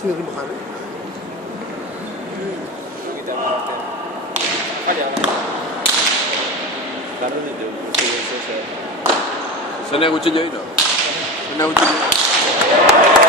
Sino rin makano? Kita natin. Kaya ka. Lalo na doon. Sana yung kutsilyo ito. Sana yung kutsilyo.